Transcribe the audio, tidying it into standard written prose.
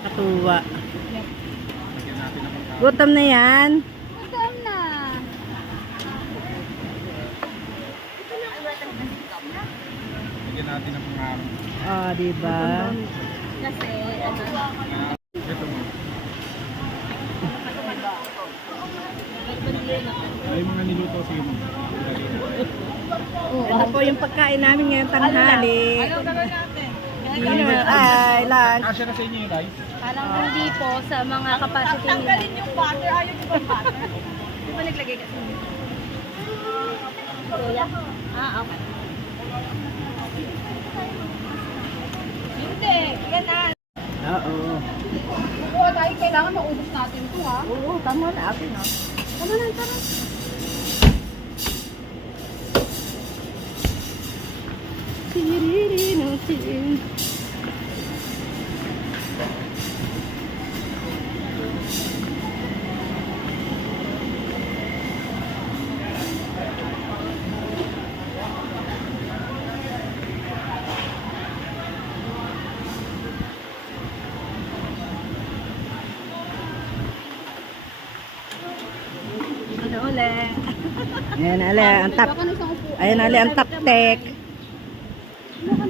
Katuwa. Gutom na yan. Gutom na. Bigyan natin ng pangarap. Ah, diba? Kasi, Ito mo. Ay, mga niluto sige mo. Ito po yung pagkain namin ngayong tanghali. Anong gagawin natin? Dinner ay lunch. Kasya na sa inyo yung rice? Parang hindi po sa mga capacity nila. Tanggalin yung butter. Ayaw yung butter. Di ba naglagay kasi? Kuya? Ah, okay. Hindi. Yan. Oo. Oo, tayo kailangan maubos natin ito ha. Oo, tama na ako na. Tama na, tara. Tiriri natin. Ano ulit? Ayan, ale, ang top. Ayan, ale, ang top tech. Ano ka